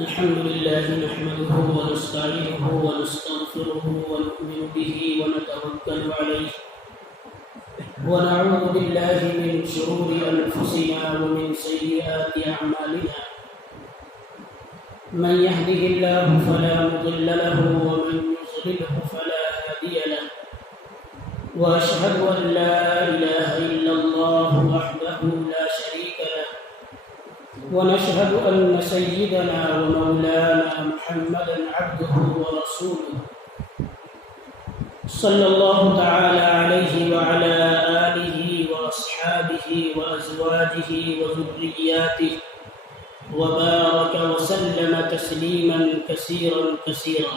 الحمد لله نحمده ونستعينه ونستغفره ونؤمن به ونتوكل عليه ونعوذ بالله من شرور أنفسنا ومن سيئات أعمالنا من يهده الله فلا مضل له ومن يضلله فلا هادي له وأشهد أن لا إله إلا الله وحده لا شريك له ونشهد أن سيدنا ومولانا محمدا عبده ورسوله صلى الله تعالى عليه وعلى آله وأصحابه وأزواجه وذرياته وبارك وسلم تسليما كثيرا كثيرا.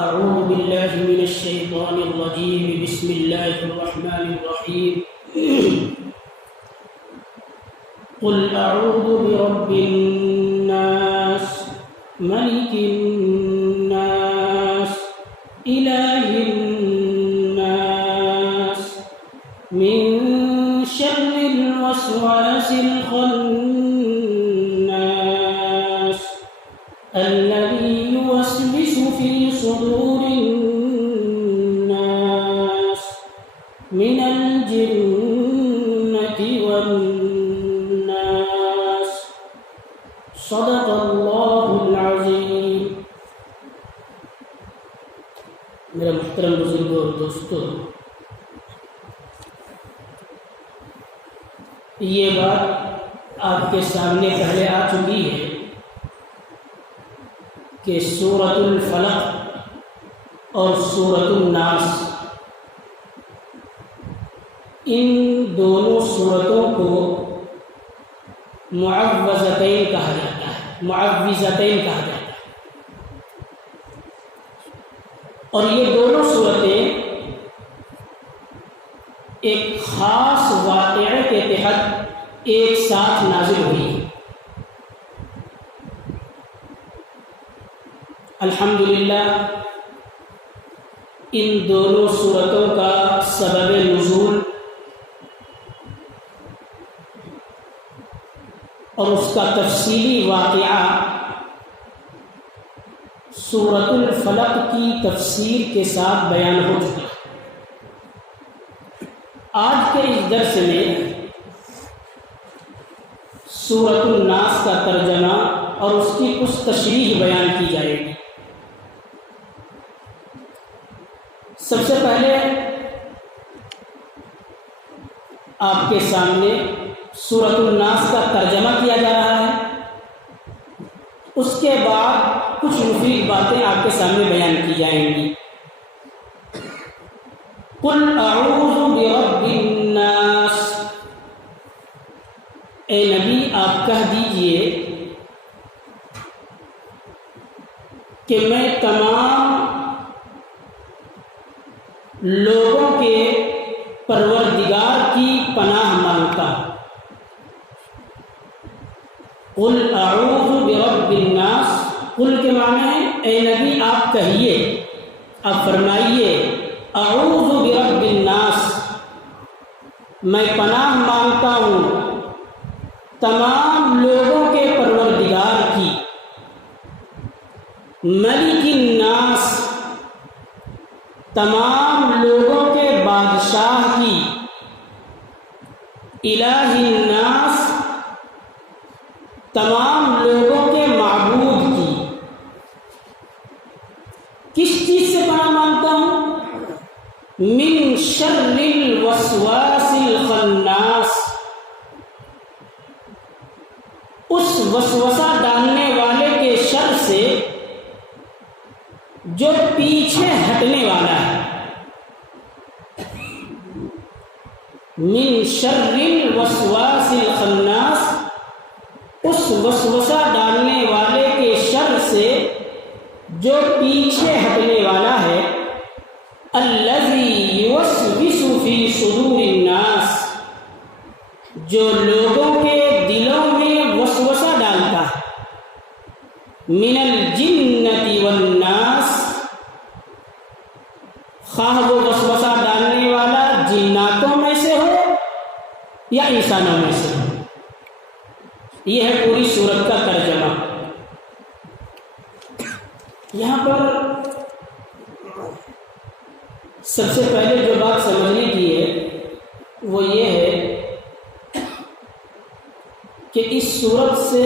أعوذ بالله من الشيطان الرجيم. بسم الله الرحمن الرحيم. قل أعوذ برب الناس ملك الناس إله الناس من شر الوسواس الخناس الذي يوسوس في صدور الناس من الجنة والناس. صدق الله العظيم. میرے محترم بزرگوں اور دوستوں، یہ بات آپ کے سامنے پہلے آ چکی ہے کہ سورۃ الفلق اور سورۃ الناس، ان دونوں سورتوں کو معوذتین کہا جاتا ہے، معوذتین کہا جاتا ہے. اور یہ دونوں سورتیں ایک خاص واقعے کے تحت ایک ساتھ نازل ہوئی ہیں. الحمدللہ ان دونوں سورتوں کا سبب نزول اور اس کا تفصیلی واقعہ سورۃ الفلق کی تفسیر کے ساتھ بیان ہو چکا ہے. آج کے اس درس میں سورۃ الناس کا ترجمہ اور اس کی کچھ تشریح بیان کی جائے گی. سب سے پہلے آپ کے سامنے سورۃ الناس کا ترجمہ کیا جا رہا ہے، اس کے بعد کچھ مفید باتیں آپ کے سامنے بیان کی جائیں گی. قل اعوذ برب الناس، اے نبی آپ کہہ دیجئے کہ میں تمام لوگوں کے پروردگار کی پناہ مانگتا ہوں. قل اعوذ برب الناس، قل کے معنی ہے اے نبی آپ کہیے، آپ فرمائیے اعوذ برب الناس، میں پناہ مانگتا ہوں تمام لوگوں کے پروردگار کی، ملک الناس تمام لوگوں کے بادشاہ کی، الہ الناس تمام لوگوں کے معبود کی. کس چیز سے پناہ مانگتا ہوں؟ من شر الوسواس الخناس، اس وسوسہ ڈالنے والے کے شر سے جو پیچھے ہٹنے والا ہے. من شر الوسواس الخناس، اس وسوسہ ڈالنے والے کے شر سے جو پیچھے ہٹنے والا ہے. الذی یوسوس فی صدور الناس، جو لوگوں کے دلوں میں وسوسہ ڈالتا ہے. من الجنۃ والناس، خواہ وہ وسوسہ ڈالنے والا جناتوں میں سے ہو یا انسانوں میں سے۔ یہ ہے پوری سورت کا ترجمہ۔ یہاں پر سب سے پہلے جو بات سمجھنے کی ہے وہ یہ ہے کہ اس سورت سے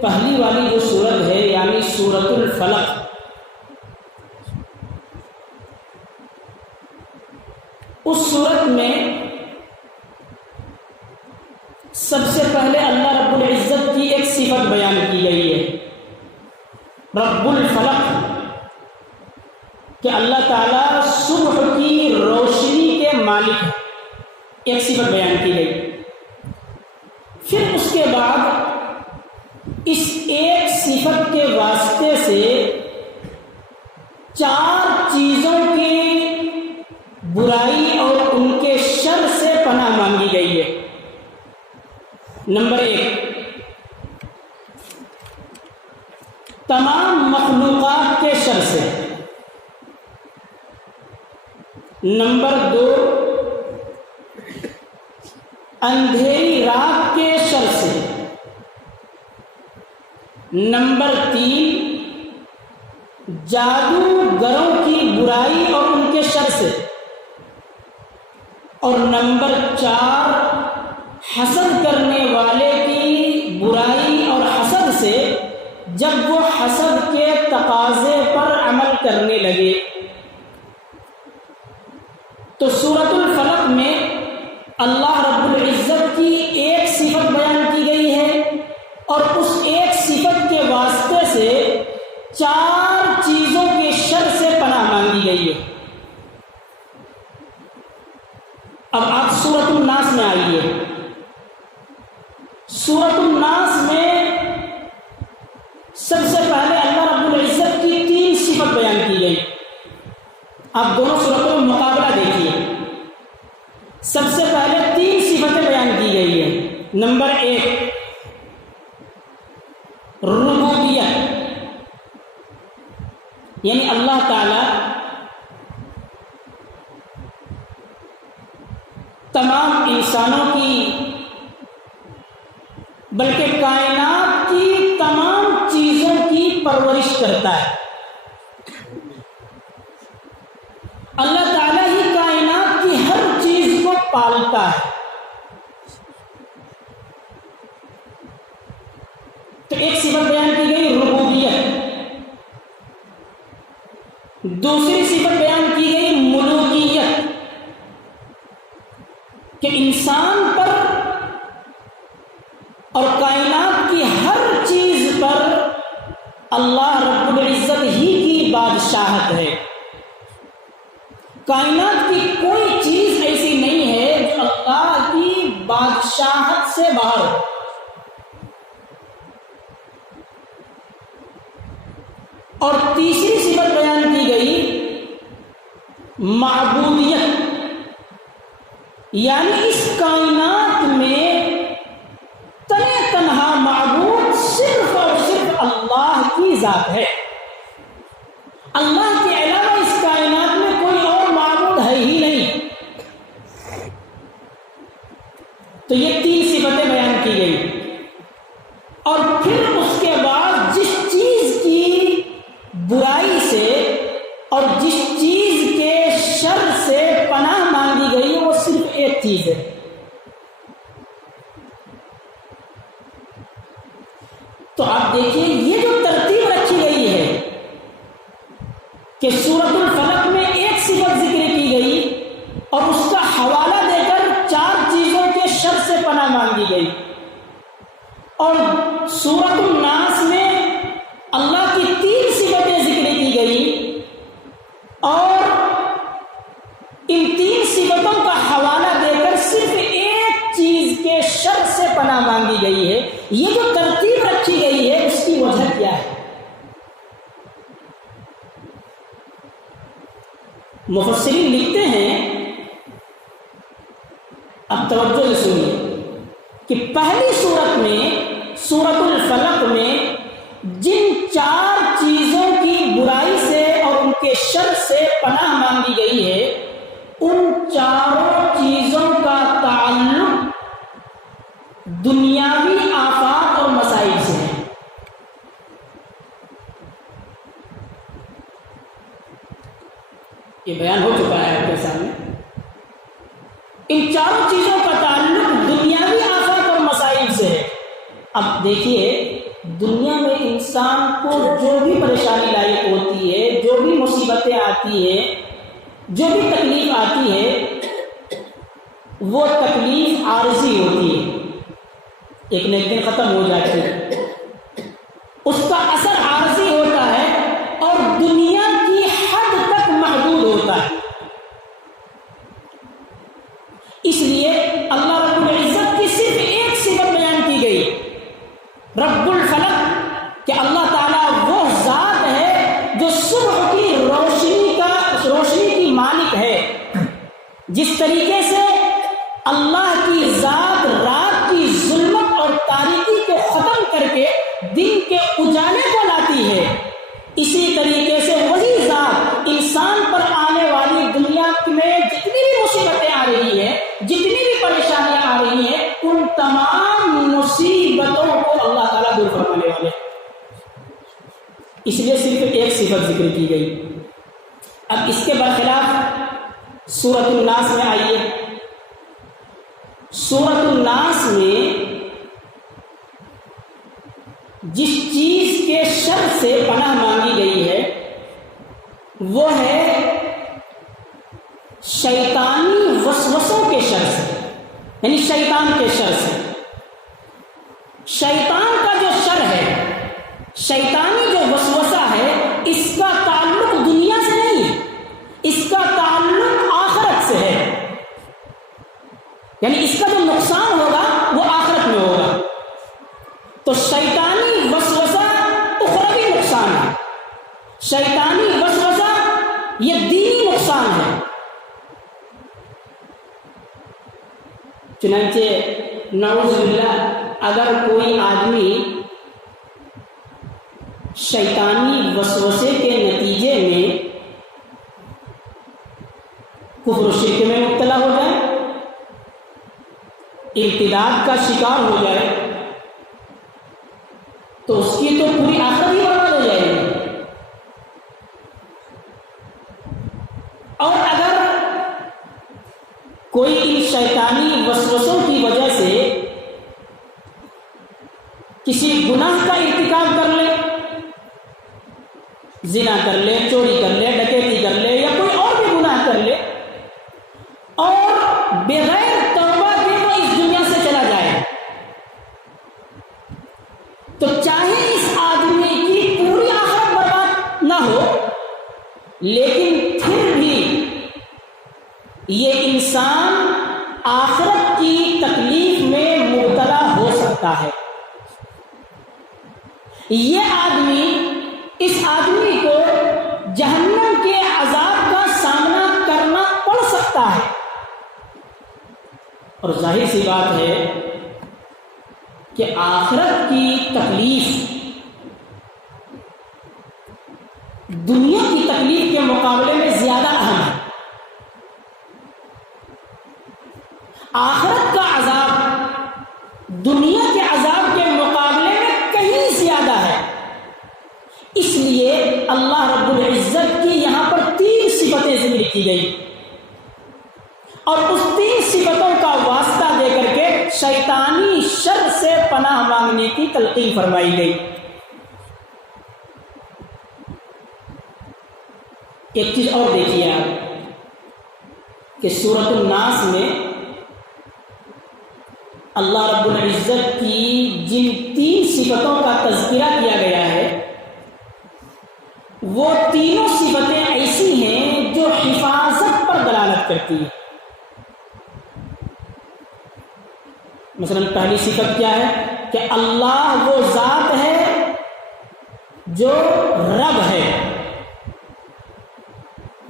پہلی والی جو سورت ہے یعنی سورۃ الفلق، اس سورت میں سب سے پہلے اللہ رب العزت کی ایک صفت بیان کی گئی ہے، رب الفلق، کہ اللہ تعالیٰ صبح کی روشنی کے مالک ہے، ایک صفت بیان کی گئی۔ پھر اس کے بعد اس ایک صفت کے واسطے سے 4 چیزوں کی برائی اور ان کے شر سے پناہ مانگی گئی ہے۔ نمبر 1، تمام مخلوقات کے شر سے۔ نمبر 2، اندھیری رات کے شر سے۔ نمبر 3، جادوگروں کی برائی اور ان کے شر سے۔ اور نمبر 4، حسد کرنے والے کی برائی اور حسد سے جب وہ حسد کے تقاضے پر عمل کرنے لگے۔ تو سورۃ الفلق میں اللہ رب العزت کی ایک صفت بیان کی گئی ہے اور اس ایک صفت کے واسطے سے 4 چیزوں کے شر سے پناہ مانگی گئی ہے۔ اب آپ سورۃ الناس میں آئیے۔ سورۃ الناس میں سب سے پہلے اللہ رب العزت کی 3 صفت بیان کی گئی۔ آپ دونوں سورتوں کا مقابلہ دیکھیے۔ سب سے پہلے 3 صفتیں بیان کی گئی ہیں۔ نمبر 1، ربوبیت، یعنی اللہ تعالی تمام انسانوں کی بلکہ کائنات کی تمام چیزوں کی پرورش کرتا ہے۔ اللہ تعالیٰ ہی کائنات کی ہر چیز کو پالتا ہے۔ تو ایک صفت بیان کی گئی ربوبیت، دوسری صفت بیان کی گئی ملوکیت، کہ انسان پر اور کائنات کی ہر چیز پر اللہ رب العزت ہی کی بادشاہت ہے۔ کائنات کی کوئی چیز ایسی نہیں ہے جو اللہ کی بادشاہت سے باہر ہو۔ اور تیسری صفت بیان کی گئی معبودیت، یعنی اس کائنات میں تنہا معبود صرف اور صرف اللہ کی ذات ہے۔ اللہ کے علاوہ اس کائنات میں کوئی اور معبود ہے ہی نہیں۔ تو یہ 3 صفتیں بیان کی گئی۔ اور پھر اس کے بعد جس چیز کی برائی سے اور جس چیز کے شر سے پناہ مانگی گئی وہ صرف ایک چیز ہے۔ تو آپ دیکھیے یہ جو ترتیب رکھی گئی ہے کہ سورۃ الفلق میں ایک صفت ذکر کی گئی اور اس کا حوالہ دے کر 4 چیزوں کے شر سے پناہ مانگی گئی، اور سورۃ الناس میں اللہ کی 3 صفتیں ذکر کی گئی اور ان 3 صفتوں کا حوالہ دے کر صرف ایک چیز کے شر سے پناہ مانگی گئی ہے۔ یہ جو ترتیب رکھی گئی ہے اس کی وجہ کیا ہے؟ مفسرین لکھتے ہیں، اب توجہ سے سنیے، کہ پہلی سورت میں سورۃ الفلق میں جن 4 چیزوں کی برائی سے اور ان کے شر سے پناہ مانگی گئی ہے ان 4 چیزوں کا تعلق اب دیکھیے دنیا میں انسان کو جو بھی پریشانی لاحق ہوتی ہے، جو بھی مصیبتیں آتی ہیں، جو بھی تکلیف آتی ہے، وہ تکلیف عارضی ہوتی ہے، ایک نہ ایک دن ختم ہو جاتی ہے، اس کا اثر عارضی ہوتا ہے اور دنیا کی حد تک محدود ہوتا ہے۔ اس لیے اللہ رب العزت کی صرف ایک صفت بیان کی گئی، رب الفلق، کہ اللہ تعالیٰ وہ ذات ہے جو صبح کی روشنی کی مالک ہے۔ جس طریقے سے اللہ کی ذات رات کی ظلمت اور تاریکی کو ختم کر کے دن کے اجالے کو لاتی ہے، اسی طریقے سے وہی ذات انسان پر آنے والی دنیا میں جتنی بھی مصیبتیں آ رہی ہیں، جتنی بھی پریشانیاں آ رہی ہیں، ان تمام مصیبتوں کو اللہ تعالیٰ دور فرمانے والے ہیں۔ اس لیے صرف ایک صفت ذکر کی گئی۔ اب اس کے برخلاف سورۃ الناس میں آئیے۔ سورۃ الناس میں جس چیز کے شر سے پناہ مانگی گئی ہے وہ ہے شیطانی وسوسوں کے شر سے، یعنی شیطان کے شر سے۔ شیطان کا جو شر ہے، شیطانی جو وسوسہ ہے، اس کا تعلق دنیا سے نہیں ہے، اس کا تعلق آخرت سے ہے، یعنی اس کا جو نقصان ہوگا وہ آخرت میں ہوگا۔ تو شیطانی وسوسہ اخروی نقصان ہے، شیطانی وسوسہ یہ دینی نقصان ہے۔ چنانچہ نعوذ باللہ اگر کوئی آدمی شیطانی وسوسے کے نتیجے میں کفر و شرک میں مبتلا ہو جائے، ارتداد کا شکار ہو جائے، تو اس کی تو پوری آخرت ہی برباد ہو جائے گی۔ اور اگر کوئی ان شیطانی وسوسوں کی وجہ سے کسی گناہ کا ارتکاب کر لے، زنا کر لے، چوری کر لے، ڈکیتی کر لے، یا کوئی اور بھی گناہ کر لے، اور بغیر توبہ کے وہ اس دنیا سے چلا جائے، تو چاہے اس آدمی کی پوری آخرت برباد نہ ہو، لیکن پھر بھی یہ انسان آخرت کی تکلیف میں مبتلا ہو سکتا ہے۔ یہ آدمی، اس آدمی کو جہنم کے عذاب کا سامنا کرنا پڑ سکتا ہے۔ اور ظاہر سی بات ہے کہ آخرت کی تکلیف دنیا کی تکلیف کے مقابلے میں زیادہ اہم ہے۔ آخرت کا عذاب دنیا کے عذاب کے مقابلے میں کہیں زیادہ ہے۔ اس لیے اللہ رب العزت کی یہاں پر 3 صفتیں ذکر کی گئی، اور اس 3 صفتوں کا واسطہ دے کر کے شیطانی شر سے پناہ مانگنے کی تلقین فرمائی گئی۔ ایک چیز اور دیکھیے آپ کہ سورۃ الناس میں اللہ رب العزت کی جن 3 صفتوں کا تذکرہ کیا گیا ہے، وہ تینوں صفتیں ایسی ہیں جو حفاظت پر دلالت کرتی ہیں۔ مثلا پہلی صفت کیا ہے کہ اللہ وہ ذات ہے جو رب ہے۔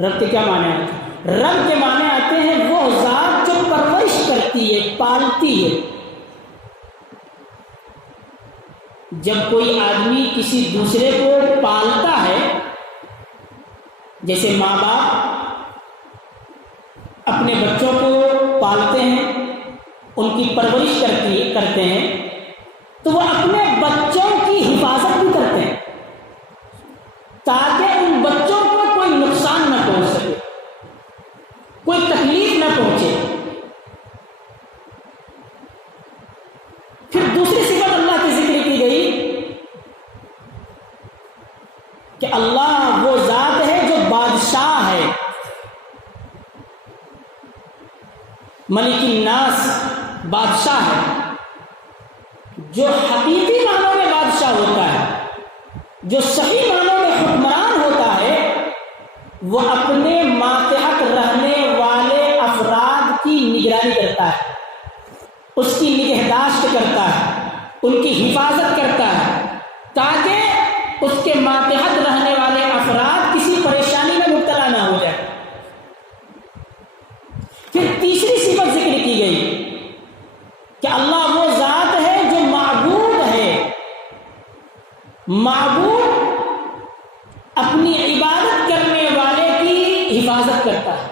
رب کے کیا معنی آتے ہیں؟ رب کے معنی آتے ہیں وہ ذات جو پرورش کرتی ہے، پالتی ہے۔ جب کوئی آدمی کسی دوسرے کو پالتا ہے، جیسے ماں باپ اپنے بچوں کو پالتے ہیں، ان کی پرورش کرتے ہیں، تو وہ اپنے بچوں کی حفاظت بھی کرتے ہیں تاکہ ان بچوں کو کوئی نقصان نہ پہنچ سکے، کوئی تکلیف نہ پہنچے۔ پھر دوسری صفت اللہ کی ملک الناس بادشاہ ہے، جو حقیقی معنوں میں بادشاہ ہوتا ہے، جو صحیح معنوں میں حکمران ہوتا ہے، وہ اپنے ماتحت رہنے والے افراد کی نگرانی کرتا ہے، اس کی نگہداشت کرتا ہے، ان کی حفاظت کرتا ہے، تاکہ اس کے ماتحت رہنے والے افراد کسی پریشانی میں مبتلا نہ ہو جائے۔ پھر تیسری صفت ذکر کی گئی کہ اللہ وہ ذات ہے جو معبود ہے، معبود اپنی عبادت کرنے والے کی حفاظت کرتا ہے،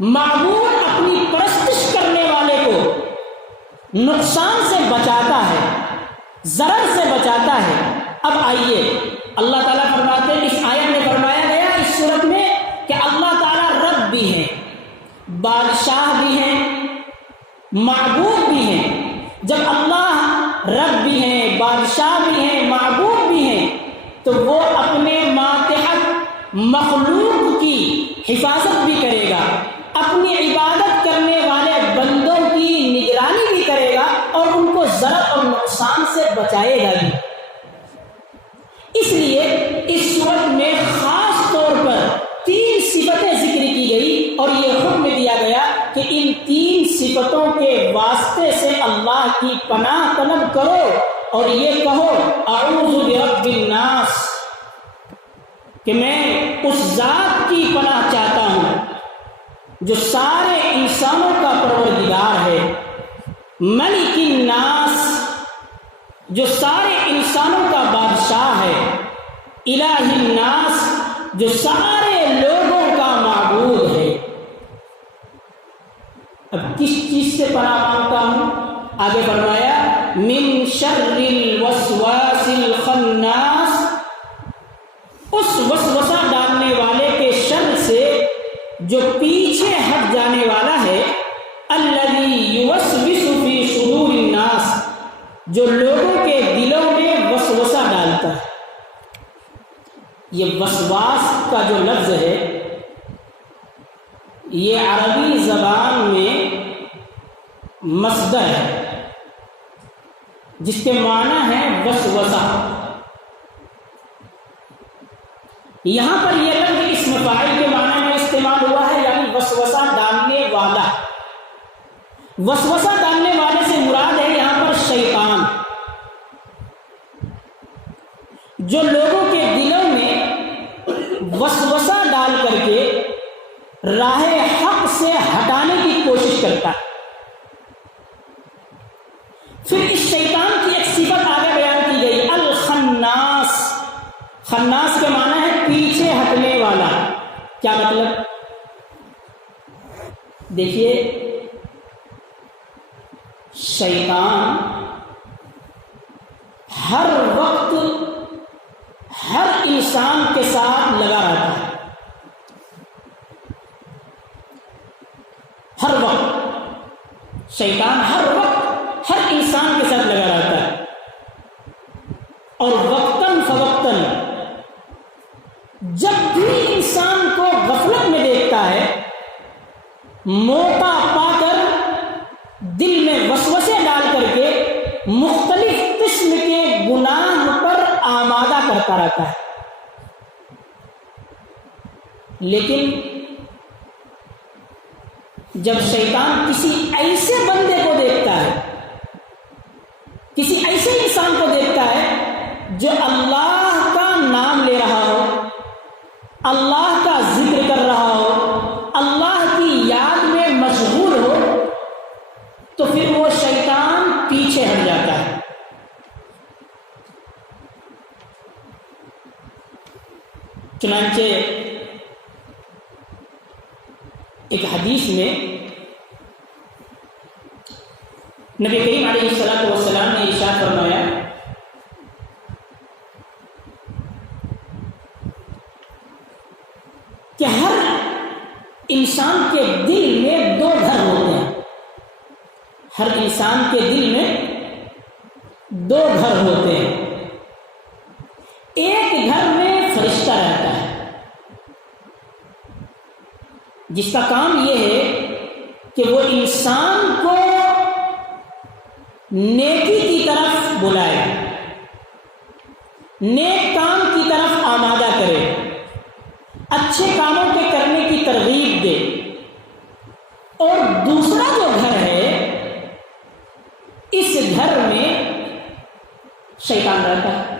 معبود اپنی پرستش کرنے والے کو نقصان سے بچاتا ہے، ضرر سے بچاتا ہے۔ اب آئیے، اللہ تعالیٰ فرماتے ہیں، اس آیت میں فرمایا گیا اس صورت میں کہ اللہ تعالیٰ رب بھی ہیں، بادشاہ بھی ہیں، معبود بھی ہیں۔ جب اللہ رب بھی ہیں، بادشاہ بھی ہیں، معبود بھی ہیں، تو وہ اپنے ماتحت مخلوق کی حفاظت بھی کرے گا، اپنی عبادت کرنے والے بندوں کی نگرانی بھی کرے گا، اور ان کو ضرر اور نقصان سے بچائے گا بھی۔ اس لیے اس صورت میں خاص طور پر 3 صفتیں ذکر کی گئی، اور یہ حکم دیا گیا کہ ان 3 صفتوں کے واسطے سے اللہ کی پناہ طلب کرو، اور یہ کہو اعوذ برب الناس، کہ میں اس ذات کی پناہ چاہتا ہوں جو سارے انسانوں کا پروردگار ہے، ملک الناس، جو سارے انسانوں کا بادشاہ ہے، الہ الناس، جو سارے لوگوں کا معبود ہے۔ اب کس چیز سے پناہ مانگتا ہوں؟ آگے فرمایا من شر الوسواس الخناس، اس وسوسہ ڈالنے والے کے شر سے جو پیچھے ہٹ جانے والا ہے، الذی یوسوس فی صدور الناس، جو لوگوں کے دلوں میں وسوسہ ڈالتا ہے۔ یہ وسواس کا جو لفظ ہے، یہ عربی زبان میں مصدر ہے جس کے معنی ہے وسوسہ۔ یہاں پر یہ لفظ اسم فاعل کے معنی میں استعمال ہوا ہے، یعنی وسوسہ ڈالنے والا۔ وسوسہ ڈالنے والے سے مراد ہے یہاں پر شیطان، جو لوگوں کے دلوں میں وسوسہ ڈال کر کے راہ حق سے ہٹانے کی کوشش کرتا ہے۔ پھر اس شیطان کی ایک صفت آگے بیان کی گئی، الخناس۔ خناس کے معنی ہے پیچھے ہٹنے والا۔ کیا مطلب؟ دیکھیے، شیطان ہر وقت ہر انسان کے ساتھ لگا رہتا ہے، ہر وقت شیطان ہر وقت ہر انسان کے ساتھ لگا رہتا ہے، اور وقتاً فوقتاً جب بھی انسان کو غفلت میں دیکھتا ہے، موقع پا کر دل میں وسوسے ڈال کر کے مختلف قسم کے گناہ پر آمادہ کرتا رہتا ہے۔ لیکن جب شیطان کسی ایسے بندے کو دیکھتا ہے، کسی ایسے انسان کو دیکھتا ہے جو اللہ کا نام لے رہا ہو، اللہ کا ذکر کر رہا ہو، اللہ کی یاد میں مشغول ہو، تو پھر وہ شیطان پیچھے ہٹ جاتا ہے۔ چنانچہ ایک حدیث میں نبی کریم علیہ السلام نے ارشاد فرمایا کہ ہر انسان کے دل میں 2 گھر ہوتے ہیں، ہر انسان کے دل میں 2 گھر ہوتے ہیں۔ ایک گھر میں فرشتہ رہتا ہے جس کا کام یہ ہے کہ وہ انسان کو نیکی کی طرف بلائے، نیک کام کی طرف آمادہ کرے، اچھے کاموں کے کرنے کی ترغیب دے۔ اور دوسرا جو گھر ہے، اس گھر میں شیطان رہتا ہے۔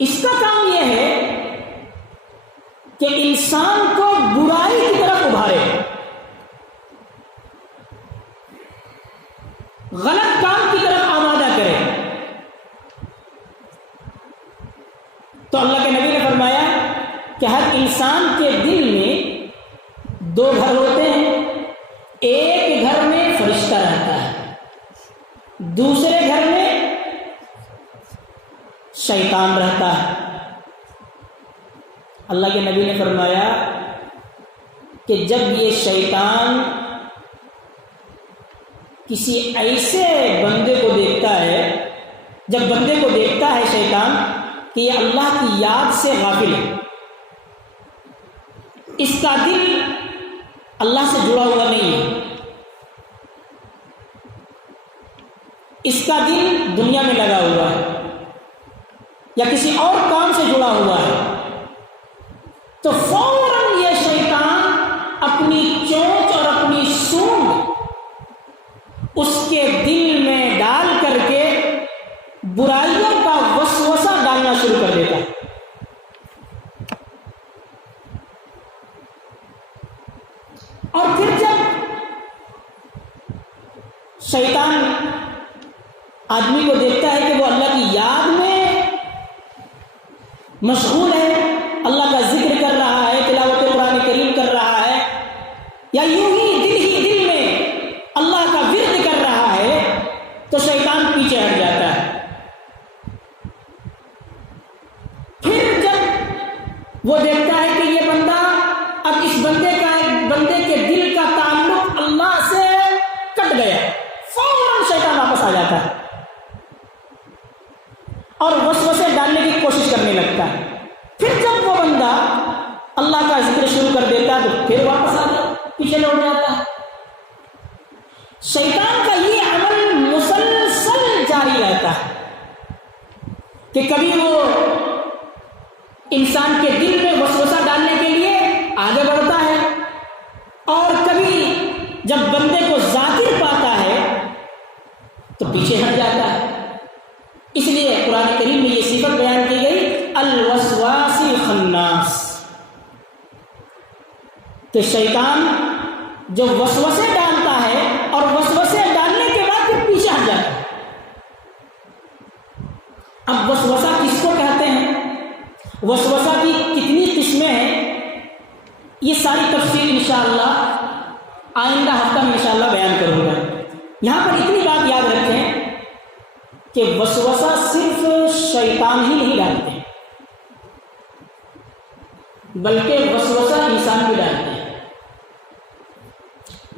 اس کا کام یہ ہے کہ انسان کو برائی کی طرف ابھارے، غلط کام کی طرف آمادہ کرے۔ تو اللہ کے نبی نے فرمایا کہ ہر انسان کے دل میں دو گھر ہوتے ہیں، ایک گھر میں فرشتہ رہتا ہے، دوسرے گھر میں شیطان رہتا ہے۔ اللہ کے نبی نے فرمایا کہ جب یہ شیطان کسی ایسے بندے کو دیکھتا ہے، جب بندے کو دیکھتا ہے شیطان کہ یہ اللہ کی یاد سے غافل ہے، اس کا دل اللہ سے جڑا ہوا نہیں ہے، اس کا دل دنیا میں لگا ہوا ہے یا کسی اور کام سے جڑا ہوا ہے، تو فوراً یہ شیطان اپنی چونچ اور اپنی سونڈ اس کے دل میں ڈال کر کے برائیوں کا وسوسہ ڈالنا شروع کر دیتا ہے۔ اور پھر جب شیطان آدمی کو دیکھتا ہے کہ وہ اللہ کی یاد میں مشغول ہے، اللہ کا ذکر کر رہا ہے، تلاوت قرآن کریم کر رہا ہے، یا یوں ہی دل میں اللہ کا ورد کر رہا ہے، تو شیطان پیچھے ہٹ جاتا ہے۔ پھر جب وہ دیکھتا ہے کہ یہ بندہ، اب اس بندے کے دل کا تعلق اللہ سے کٹ گیا، فوراً شیطان واپس آ جاتا ہے اور وسوسے ڈالنے کی کوشش کرنے لگتا ہے۔ پھر جب وہ بندہ اللہ کا ذکر شروع کر دیتا ہے تو پھر واپس آ جاتا، پیچھے لوٹ جاتا ہے۔ شیطان کا یہ عمل مسلسل جاری رہتا ہے کہ کبھی وہ انسان کے دل میں وسوسہ ڈالنے کے لیے آگے بڑھتا ہے، اور کبھی جب بندے کو ذاکر پاتا ہے تو پیچھے ہٹ جاتا ہے۔ اس لیے قرآن کریم میں یہ صفت بیان کی گئی، الوسواس الخناس، کہ شیطان جو وسوسے ڈالتا ہے اور وسوسے ڈالنے کے بعد پھر پیچھے ہٹ جاتا ہے۔ اب وسوسہ کس کو کہتے ہیں، وسوسہ کی کتنی قسمیں ہیں، یہ ساری تفصیل انشاءاللہ آئندہ ہفتہ میں انشاءاللہ بیان کروں گا۔ یہاں پر اتنی بات یاد رکھیں کہ وسوسہ صرف شیطان ہی نہیں ڈالتے ہیں، بلکہ وسوسہ انسان بھی ڈالتے ہیں،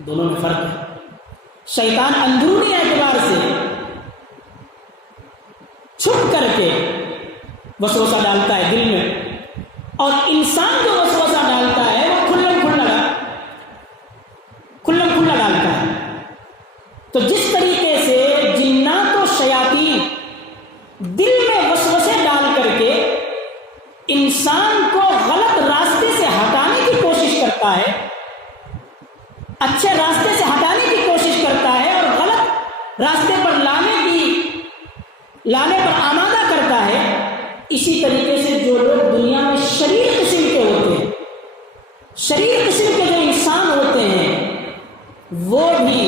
دونوں میں فرق ہے۔ شیطان اندرونی اعتبار سے چھپ کر کے وسوسہ ڈالتا ہے دل میں، اور انسان جو وسوسہ ڈالتا ہے وہ کھلم کھلا ڈالتا ہے۔ تو جس طریقے سے جنات و شیاطین دل میں وسوسے ڈال کر کے انسان کو غلط راستے سے ہٹانے کی کوشش کرتا ہے، اچھے راستے سے ہٹانے کی کوشش کرتا ہے اور غلط راستے پر لانے پر آمادہ کرتا ہے، اسی طریقے سے جو لوگ دنیا میں شریر قسم کے ہوتے ہیں، شریر قسم کے جو انسان ہوتے ہیں، وہ بھی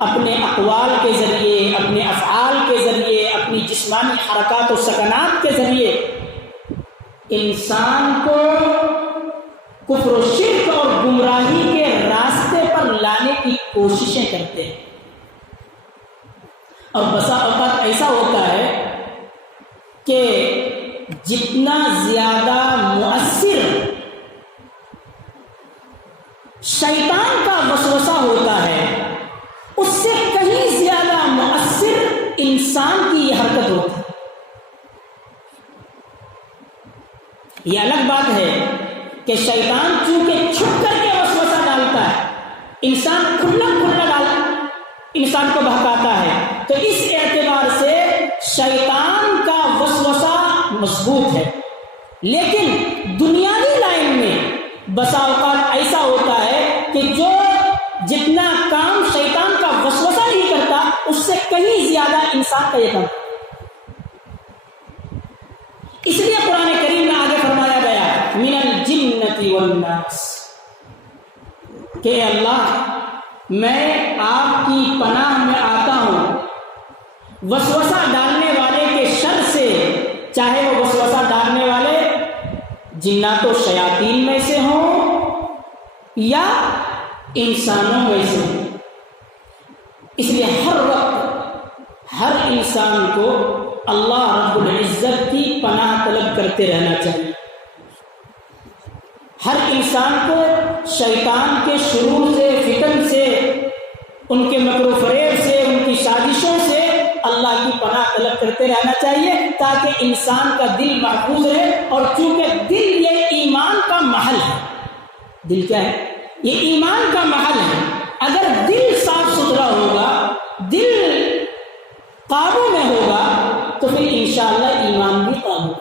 اپنے اقوال کے ذریعے، اپنے افعال کے ذریعے، اپنی جسمانی حرکات و سکنات کے ذریعے انسان کو کفر و شرک اور گمراہی کے راستے پر لانے کی کوششیں کرتے ہیں۔ اور بسا اوقات ایسا ہوتا ہے کہ جتنا زیادہ مؤثر شیطان کا وسوسہ ہوتا ہے، اس سے کہیں زیادہ مؤثر انسان کی یہ حرکت ہوتی ہے۔ یہ الگ بات ہے کہ شیطان چونکہ چھپ کر کے وسوسہ ڈالتا ہے، انسان کھلا انسان کو بہکاتا ہے، تو اس اعتبار سے شیطان کا وسوسہ مضبوط ہے۔ لیکن دنیاوی لائن میں بسا اوقات ایسا ہوتا ہے کہ جو جتنا کام شیطان کا وسوسہ نہیں کرتا اس سے کہیں زیادہ انسان کا یہ کام۔ اس لیے قرآن کریم میں آگے فرمایا گیا من الجنۃ والناس کہ اللہ میں آپ کی پناہ میں آتا ہوں وسوسہ ڈالنے والے کے شر سے، چاہے وہ وسوسہ ڈالنے والے جنات و شیاطین میں سے ہوں یا انسانوں میں سے ہوں۔ اس لیے ہر وقت ہر انسان کو اللہ رب العزت کی پناہ طلب کرتے رہنا چاہیے۔ ہر انسان کو شیطان کے شرور سے، فتن سے، ان کے مکر و فریب سے، ان کی سازشوں سے اللہ کی پناہ طلب کرتے رہنا چاہیے تاکہ انسان کا دل محفوظ رہے۔ اور چونکہ دل یہ ایمان کا محل ہے، دل کیا ہے؟ یہ ایمان کا محل ہے۔ اگر دل صاف ستھرا ہوگا، دل قابو میں ہوگا، تو پھر انشاءاللہ ایمان بھی قابو